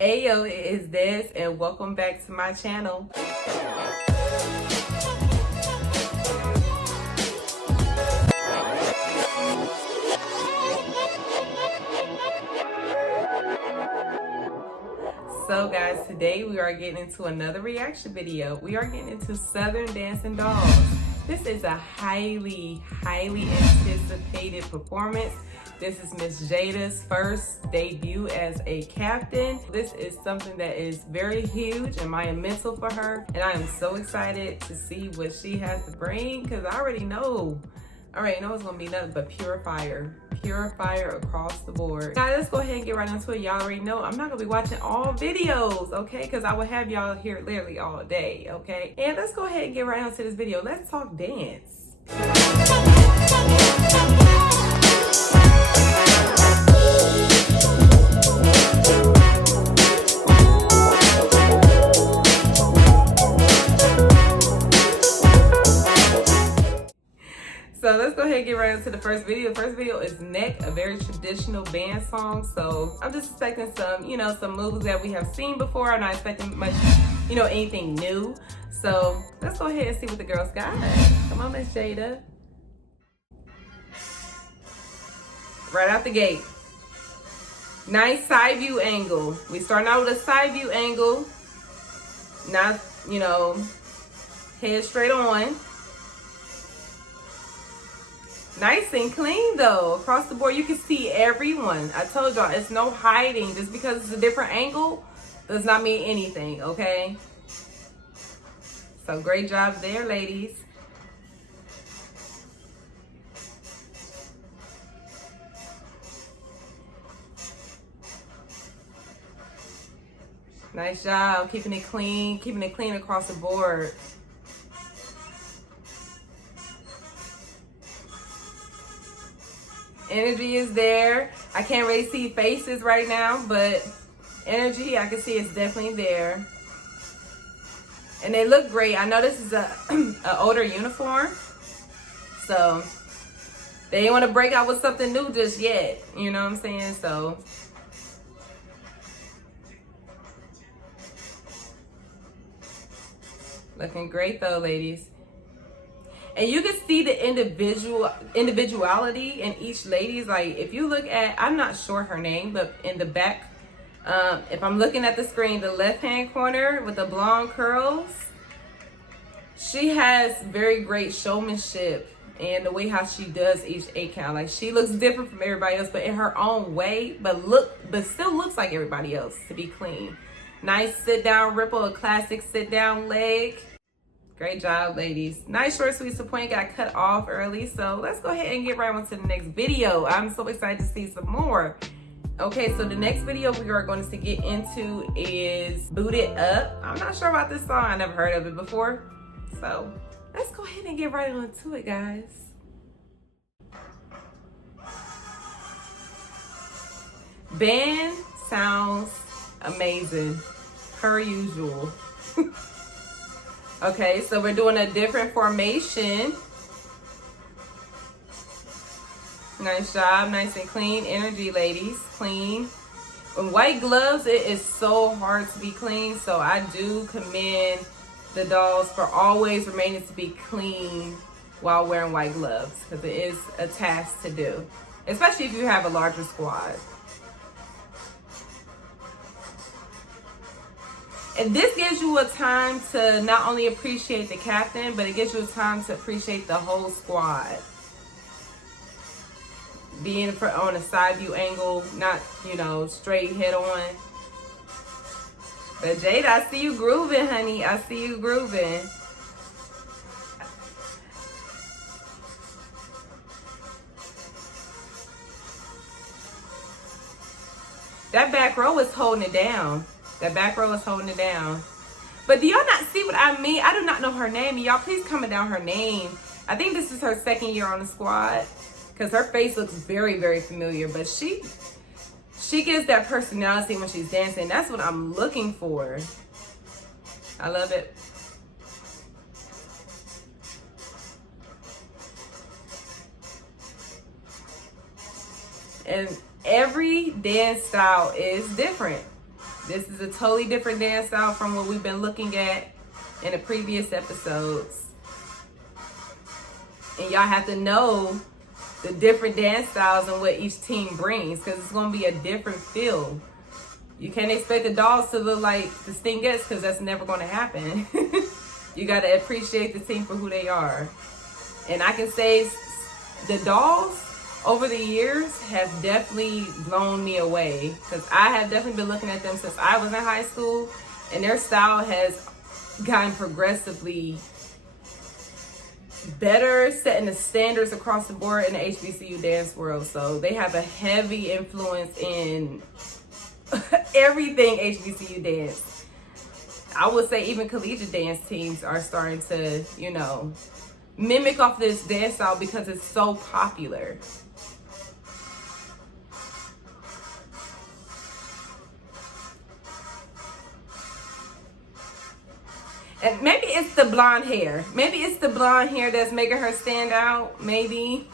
Ayo, it is Des, and welcome back to my channel. So guys, today we are getting into another reaction video. We are getting into Southern Dancing Dolls. This is a highly anticipated performance. This is Miss Jada's first debut as a captain. This is something that is very huge and monumental for her. And I am so excited to see what she has to bring because I already know it's gonna be nothing but pure fire across the board. Now let's go ahead and get right into it. Y'all already know I'm not gonna be watching all videos, okay? Because I will have y'all here literally all day, okay? And let's go ahead and get right into this video. Let's talk dance. So let's go ahead and get right into the first video. The first video is Neck, a very traditional band song. So I'm just expecting some, some moves that we have seen before. I'm not expecting much, anything new. So let's go ahead and see what the girls got. Come on, Miss Jada. Right out the gate. Nice side view angle. We starting out with a side view angle. Not, head straight on. Nice and clean though. Across the board, you can see everyone. I told y'all, it's no hiding. Just because it's a different angle does not mean anything, okay? So great job there, ladies. Nice job, keeping it clean across the board. Energy is there. I can't really see faces right now, but energy, I can see it's definitely there. And they look great. I know this is a older uniform, so they didn't want to break out with something new just yet. You know what I'm saying? So looking great though, ladies. And you can see the individuality in each ladies. Like if you look at, I'm not sure her name, but in the back, if I'm looking at the screen, the left-hand corner with the blonde curls, she has very great showmanship and the way how she does each 8 count. Like she looks different from everybody else, but in her own way, but still looks like everybody else, to be clean. Nice sit down ripple, a classic sit down leg. Great job, ladies. Nice short, sweet to point, got cut off early. So let's go ahead and get right on to the next video. I'm so excited to see some more. Okay, so the next video we are going to get into is Booted Up. I'm not sure about this song. I never heard of it before. So let's go ahead and get right on to it, guys. Band sounds amazing, per usual. Okay, so we're doing a different formation. Nice job, nice and clean. Energy, ladies, clean. With white gloves, it is so hard to be clean, so I do commend the dolls for always remaining to be clean while wearing white gloves, because it is a task to do, especially if you have a larger squad. And this gives you a time to not only appreciate the captain, but it gives you a time to appreciate the whole squad. Being on a side view angle, not, straight head on. But Jada, I see you grooving, honey. I see you grooving. That back row is holding it down. That back row is holding it down. But do y'all not see what I mean? I do not know her name. Y'all please comment down her name. I think this is her 2nd year on the squad, because her face looks very familiar. But she gives that personality when she's dancing. That's what I'm looking for. I love it. And every dance style is different. This is a totally different dance style from what we've been looking at in the previous episodes. And y'all have to know the different dance styles and what each team brings, because it's going to be a different feel. You can't expect the dolls to look like the Stingettes, because that's never going to happen. You got to appreciate the team for who they are. And I can say the dolls over the years have definitely blown me away, because I have definitely been looking at them since I was in high school, and their style has gotten progressively better, setting the standards across the board in the HBCU dance world. So they have a heavy influence in everything HBCU dance. I would say even collegiate dance teams are starting to, you know, mimic off this dance style because it's so popular. And maybe it's the blonde hair. Maybe it's the blonde hair that's making her stand out, maybe.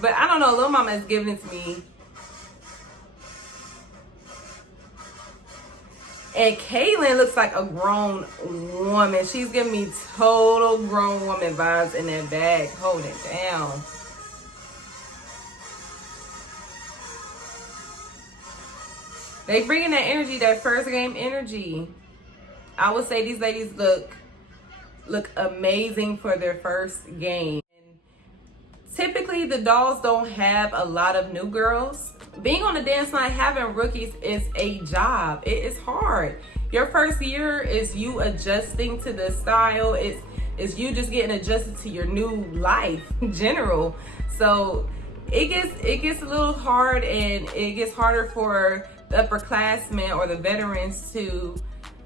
But I don't know, Lil Mama is giving it to me. And Kaylin looks like a grown woman. She's giving me total grown woman vibes in that bag. Hold it down. They bringing that energy, that first game energy. I would say these ladies look amazing for their first game. And typically, the dolls don't have a lot of new girls. Being on the dance line, having rookies is a job. It is hard. Your first year is you adjusting to the style. It's you just getting adjusted to your new life in general. So it gets a little hard, and it gets harder for the upperclassmen or the veterans to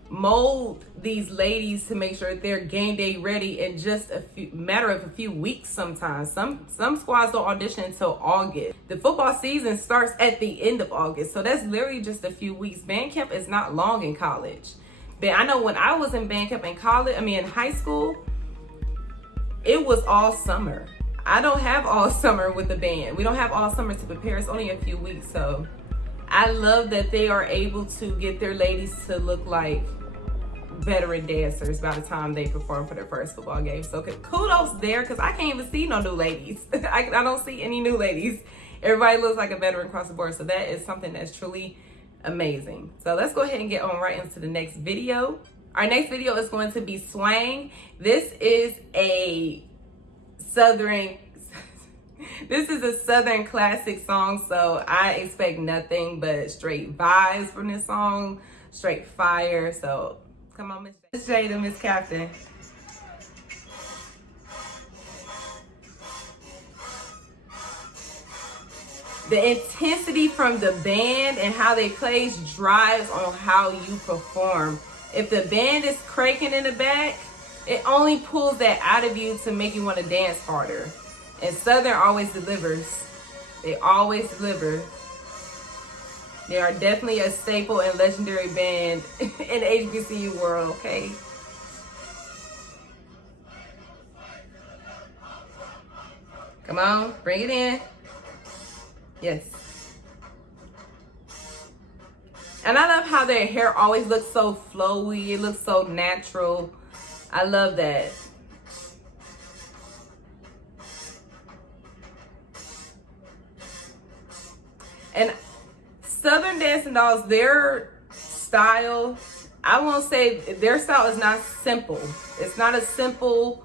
mold these ladies to make sure that they're game day ready in just matter of a few weeks. Sometimes some squads don't audition until August. The football season starts at the end of August, so that's literally just a few weeks. Band camp is not long in college. But I know when I was in band camp in in high school, it was all summer. I don't have all summer with the band. We don't have all summer to prepare. It's only a few weeks. So I love that they are able to get their ladies to look like veteran dancers by the time they perform for their first football game. So kudos there, because I can't even see no new ladies. I don't see any new ladies. Everybody looks like a veteran across the board. So that is something that's truly amazing. So let's go ahead and get on right into the next video. Our next video is going to be Swang. This is a Southern classic song, so I expect nothing but straight vibes from this song, straight fire. So come on, Miss Jada, Miss Captain. The intensity from the band and how they play drives on how you perform. If the band is cranking in the back, it only pulls that out of you to make you want to dance harder. And Southern always delivers. They always deliver. They are definitely a staple and legendary band in the HBCU world, okay? Come on, bring it in. Yes. And I love how their hair always looks so flowy. It looks so natural. I love that. And Southern Dancing Dolls, their style, I won't say their style is not simple. It's not a simple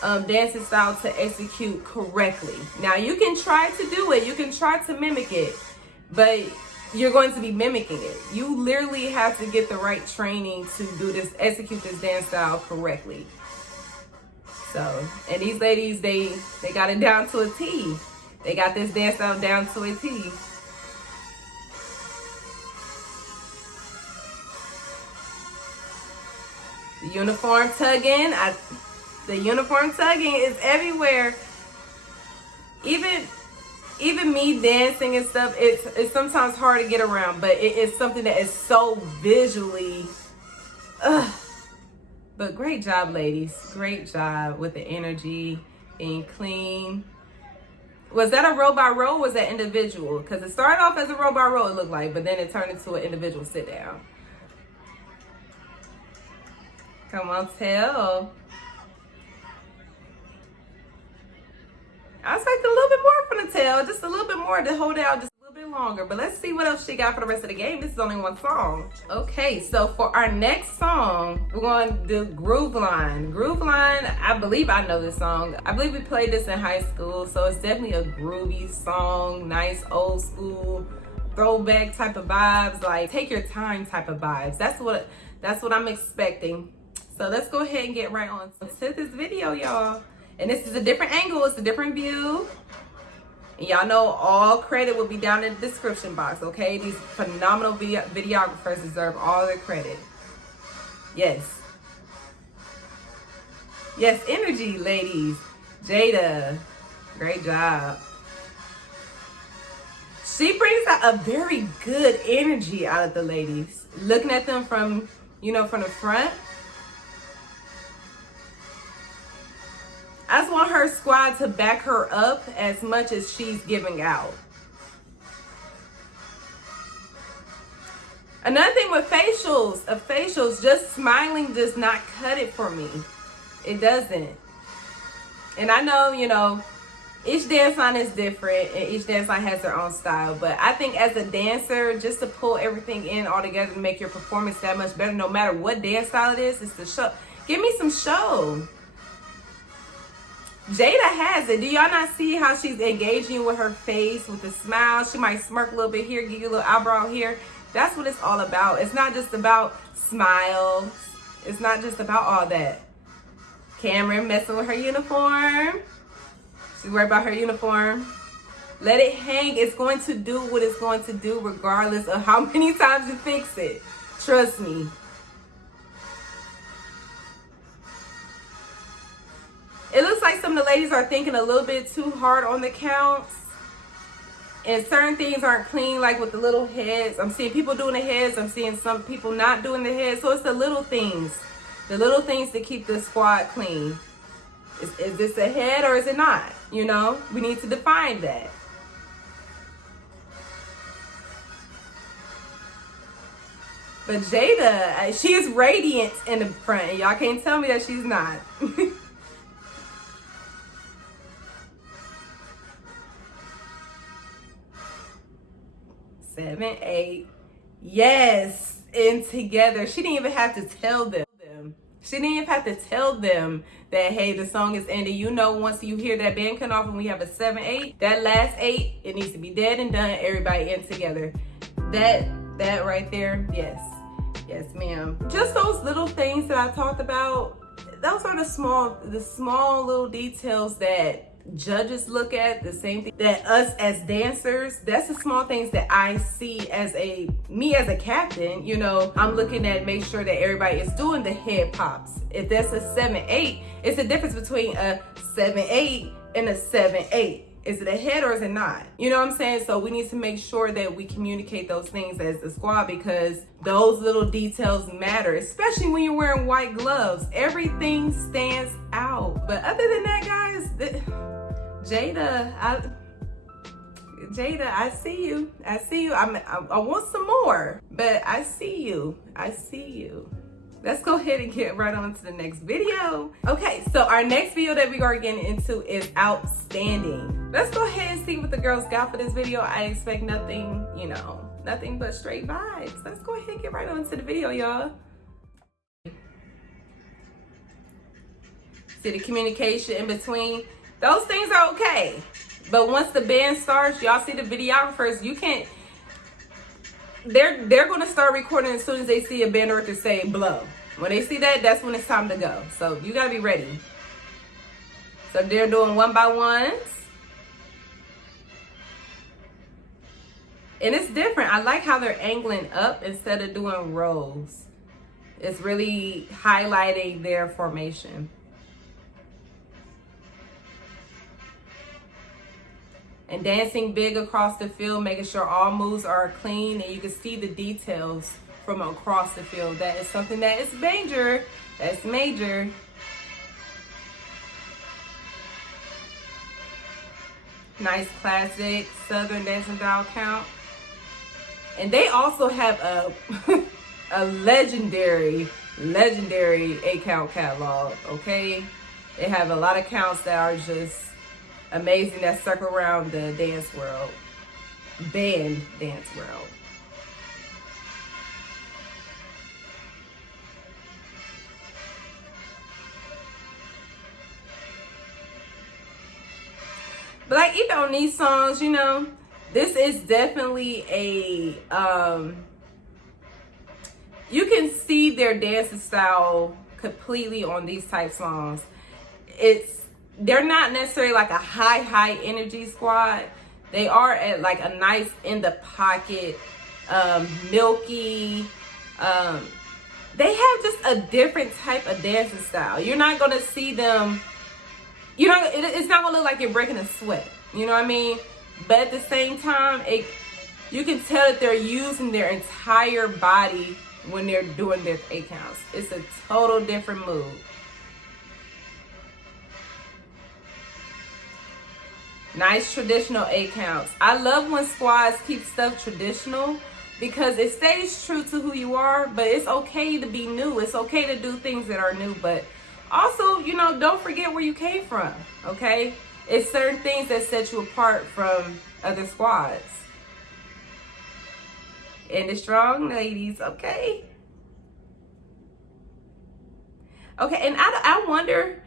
dancing style to execute correctly. Now, you can try to do it. You can try to mimic it, but you're going to be mimicking it. You literally have to get the right training to do this, execute this dance style correctly. So, and these ladies, they got it down to a T. They got this dance style down to a T. The uniform tugging, the uniform tugging is everywhere. Even me dancing and stuff, it's sometimes hard to get around, but it is something that is so visually, But great job, ladies. Great job with the energy, being clean. Was that a row by row or was that individual? Because it started off as a row by row, it looked like, but then it turned into an individual sit down. Come on, tell. I expect a little bit more from the tail, just a little bit more to hold out just a little bit longer. But let's see what else she got for the rest of the game. This is only one song. Okay, so for our next song, we're going to do Groove Line. Groove Line, I believe I know this song. I believe we played this in high school, so it's definitely a groovy song, nice old school throwback type of vibes, like take your time type of vibes. That's what I'm expecting. So let's go ahead and get right on to this video, y'all. And this is a different angle, it's a different view. And y'all know all credit will be down in the description box, okay? These phenomenal videographers deserve all their credit. Yes. Yes, energy, ladies. Jada, great job. She brings out a very good energy out of the ladies. Looking at them from, from the front. I just want her squad to back her up as much as she's giving out. Another thing with facials, just smiling does not cut it for me. It doesn't. And I know, each dance line is different and each dance line has their own style. But I think as a dancer, just to pull everything in all together to make your performance that much better, no matter what dance style it is the show. Give me some show. Jada has it. Do y'all not see how she's engaging with her face, with a smile? She might smirk a little bit here, give you a little eyebrow here. That's what it's all about. It's not just about smiles. It's not just about all that. Cameron messing with her uniform. She's worried about her uniform. Let it hang. It's going to do what it's going to do regardless of how many times you fix it. Trust me. It looks like some of the ladies are thinking a little bit too hard on the counts. And certain things aren't clean, like with the little heads. I'm seeing people doing the heads. I'm seeing some people not doing the heads. So it's the little things. The little things that keep the squad clean. Is this a head or is it not? We need to define that. But Jada, she is radiant in the front. And y'all can't tell me that she's not. 7, 8. Yes, and together. She didn't even have to tell them. She didn't even have to tell them that, hey, the song is ending. Once you hear that band cut off and we have a 7, 8, that last 8, it needs to be dead and done. Everybody in together. That right there, yes. Yes, ma'am. Just those little things that I talked about, those are the small little details that judges look at, the same thing that us as dancers, that's the small things that I see as me as a captain. I'm looking at make sure that everybody is doing the head pops. If that's a 7, 8, it's the difference between a 7, 8 and a 7, 8. Is it a head or is it not? You know what I'm saying? So we need to make sure that we communicate those things as the squad, because those little details matter, especially when you're wearing white gloves. Everything stands out. But other than that, guys, Jada, I see you. I see you. I want some more, but I see you. I see you. Let's go ahead and get right on to the next video. Okay, so our next video that we are getting into is Outstanding. Let's go ahead and see what the girls got for this video. I expect nothing, nothing but straight vibes. Let's go ahead and get right on to the video, y'all. See the communication in between? Those things are okay. But once the band starts, y'all see the videographers, you can't, they're going to start recording as soon as they see a band director say blow. When they see that, that's when it's time to go. So you got to be ready. So they're doing one by ones. And it's different. I like how they're angling up instead of doing rows. It's really highlighting their formation. And dancing big across the field, making sure all moves are clean and you can see the details from across the field. That is something that is major. That's major. Nice classic Southern dancing style count. And they also have a legendary 8-count catalog, okay? They have a lot of counts that are just amazing that circle around the dance world, band dance world. But like even on these songs, you know, this is definitely a you can see their dancing style completely on these type songs. They're not necessarily like a high energy squad. They are at like a nice in the pocket, milky. They have just a different type of dancing style. You're not gonna see them. It's not gonna look like you're breaking a sweat. You know what I mean? But at the same time, you can tell that they're using their entire body when they're doing their 8 counts. It's a total different move. Nice traditional 8 counts. I love when squads keep stuff traditional because it stays true to who you are, but it's okay to be new. It's okay to do things that are new, but also, you know, don't forget where you came from, okay? It's certain things that set you apart from other squads. And the strong ladies, okay? Okay, and I wonder,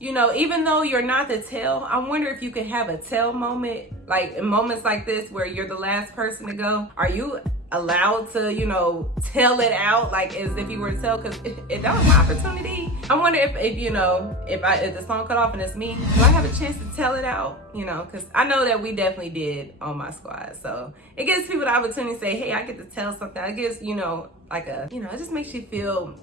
you know, even though you're not the tail, I wonder if you can have a tail moment, like in moments like this where you're the last person to go. Are you allowed to, you know, tell it out like as if you were to tell? Because if that was my opportunity, I wonder if you know, if the song cut off and it's me, do I have a chance to tell it out? You know, because I know that we definitely did on my squad. So it gives people the opportunity to say, hey, I get to tell something. I guess, you know, like it just makes you feel,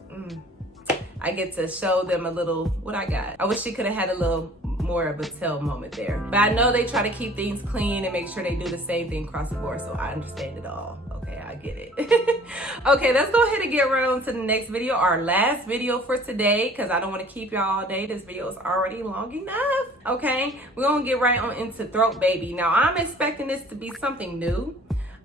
I get to show them a little what I got. I wish she could have had a little more of a tell moment there. But I know they try to keep things clean and make sure they do the same thing across the board, so I understand it all. Okay, I get it. Okay, let's go ahead and get right on to the next video, our last video for today, because I don't want to keep y'all all day. This video is already long enough. Okay, we're gonna get right on into Throat Baby. Now, I'm expecting this to be something new.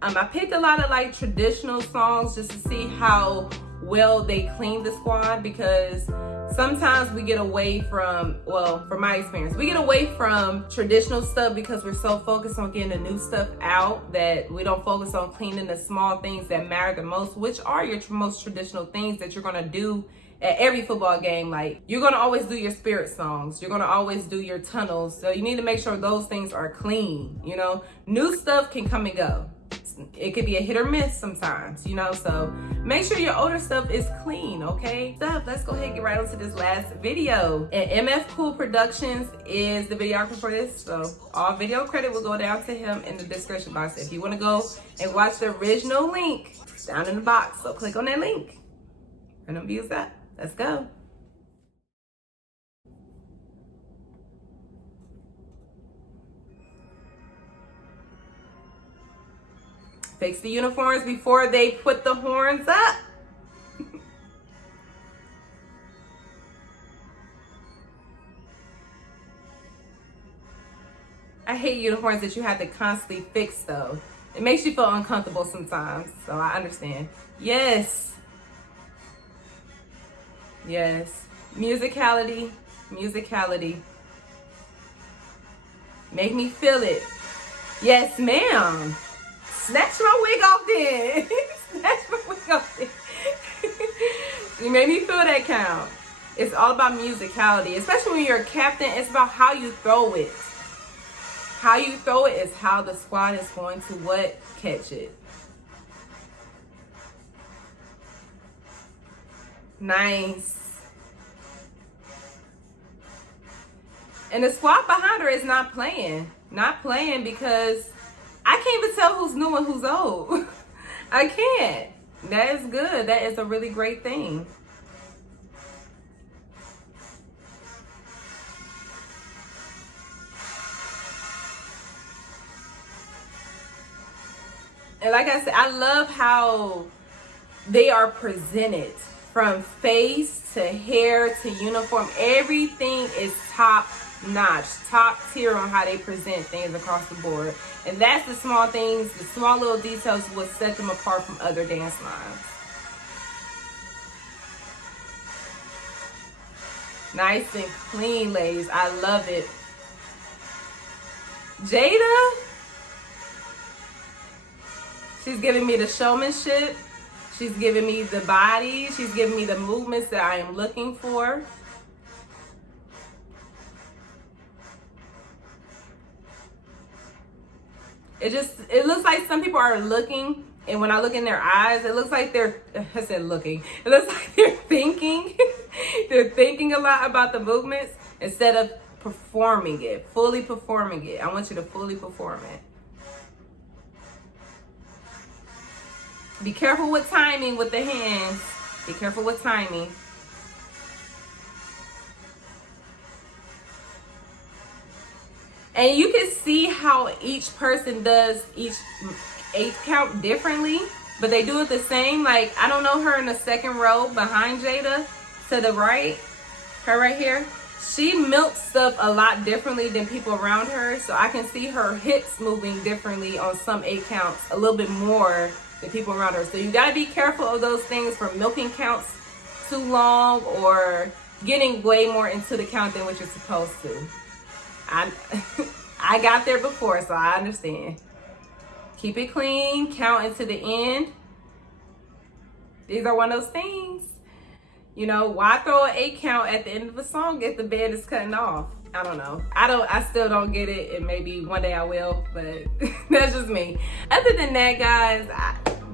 I picked a lot of like traditional songs just to see how well they clean the squad, because sometimes we get away from, well, from my experience, we get away from traditional stuff because we're so focused on getting the new stuff out that we don't focus on cleaning the small things that matter the most, which are your most traditional things that you're gonna do at every football game. Like, you're gonna always do your spirit songs, you're gonna always do your tunnels, so you need to make sure those things are clean. You know, new stuff can come and go. It could be a hit or miss sometimes, you know, so make sure your older stuff is clean, okay? Let's go ahead and get right onto this last video. And MF Cool Productions is the videographer for this, so all video credit will go down to him in the description box. If you want to go and watch the original link, it's down in the box, so click on that link. And them views up. Let's go. Fix the uniforms before they put the horns up. I hate uniforms that you have to constantly fix though. It makes you feel uncomfortable sometimes, so I understand. Yes. Yes. Musicality. Make me feel it. Yes, ma'am. Snatch my wig off then. Snatch my wig off then. You made me feel that count. It's all about musicality. Especially when you're a captain, it's about how you throw it. How you throw it is how the squad is going to what? Catch it. Nice. And the squad behind her is not playing. Not playing because I can't even tell who's new and who's old. I can't. That is good. That is a really great thing. And like I said, I love how they are presented, from face to hair to uniform. Everything is top notch, top tier on how they present things across the board. And that's the small things, the small little details will set them apart from other dance lines. Nice and clean, ladies. I love it. Jada, she's giving me the showmanship. She's giving me the body. She's giving me the movements that I am looking for. It looks like some people are looking, and when I look in their eyes, it looks like they're, I said looking, it looks like they're thinking. They're thinking a lot about the movements instead of performing it, fully performing it. I want you to fully perform it. Be careful with timing with the hands. Be careful with timing. And you can see how each person does each 8 count differently, but they do it the same. Like, I don't know her in the second row behind Jada to the right, her right here. She milks stuff a lot differently than people around her. So I can see her hips moving differently on some 8 counts, a little bit more than people around her. So you gotta be careful of those things from milking counts too long or getting way more into the count than what you're supposed to. I got there before, so I understand. Keep it clean, count into the end. These are one of those things. You know, why throw an 8 count at the end of a song if the band is cutting off? I don't know. I still don't get it, and maybe one day I will, but that's just me. Other than that, guys,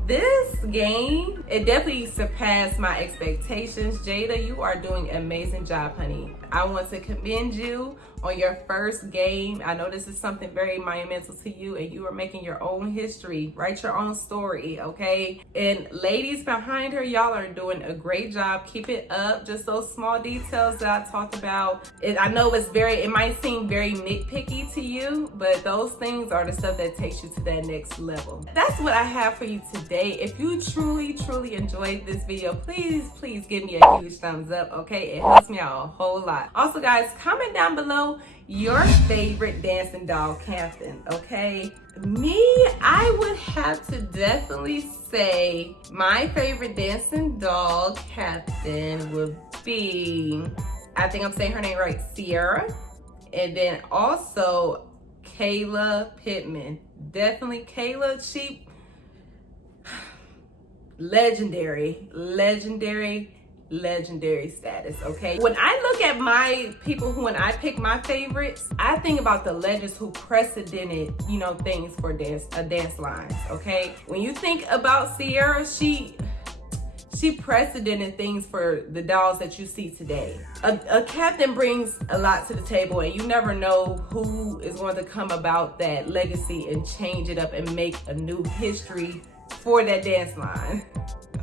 this game, it definitely surpassed my expectations. Jada, you are doing an amazing job, honey. I want to commend you on your first game. I know this is something very monumental to you, and you are making your own history. Write your own story, okay? And ladies behind her, y'all are doing a great job. Keep it up. Just those small details that I talked about. I know it might seem very nitpicky to you, but those things are the stuff that takes you to that next level. That's what I have for you today. If you truly, truly enjoyed this video, please give me a huge thumbs up, okay? It helps me out a whole lot. Also, guys, comment down below your favorite dancing doll captain, okay? Me, I would have to definitely say my favorite dancing doll captain would be, I think I'm saying her name right, Sierra. And then also Kayla Pittman. Definitely Kayla, she legendary status, okay? When I look at my people when I pick my favorites, I think about the legends who precedented, you know, things for dance lines, okay? When you think about Sierra, she precedented things for the dolls that you see today. A captain brings a lot to the table, and you never know who is going to come about that legacy and change it up and make a new history for that dance line.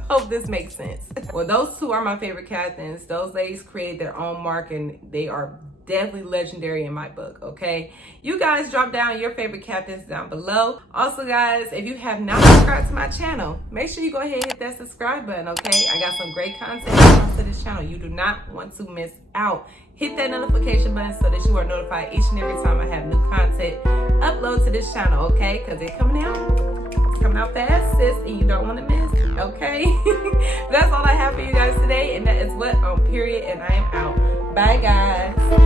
Hope this makes sense. Well, those two are my favorite captains. Those ladies created their own mark, and they are definitely legendary in my book, okay? You guys drop down your favorite captains down below. Also, guys, if you have not subscribed to my channel, make sure you go ahead and hit that subscribe button, okay? I got some great content to this channel. You do not want to miss out. Hit that notification button so that you are notified each and every time I have new content upload to this channel, okay? Because they're coming out fast, sis, and you don't want to miss, okay? That's all I have for you guys today, and that is what on period, and I am out. Bye, guys.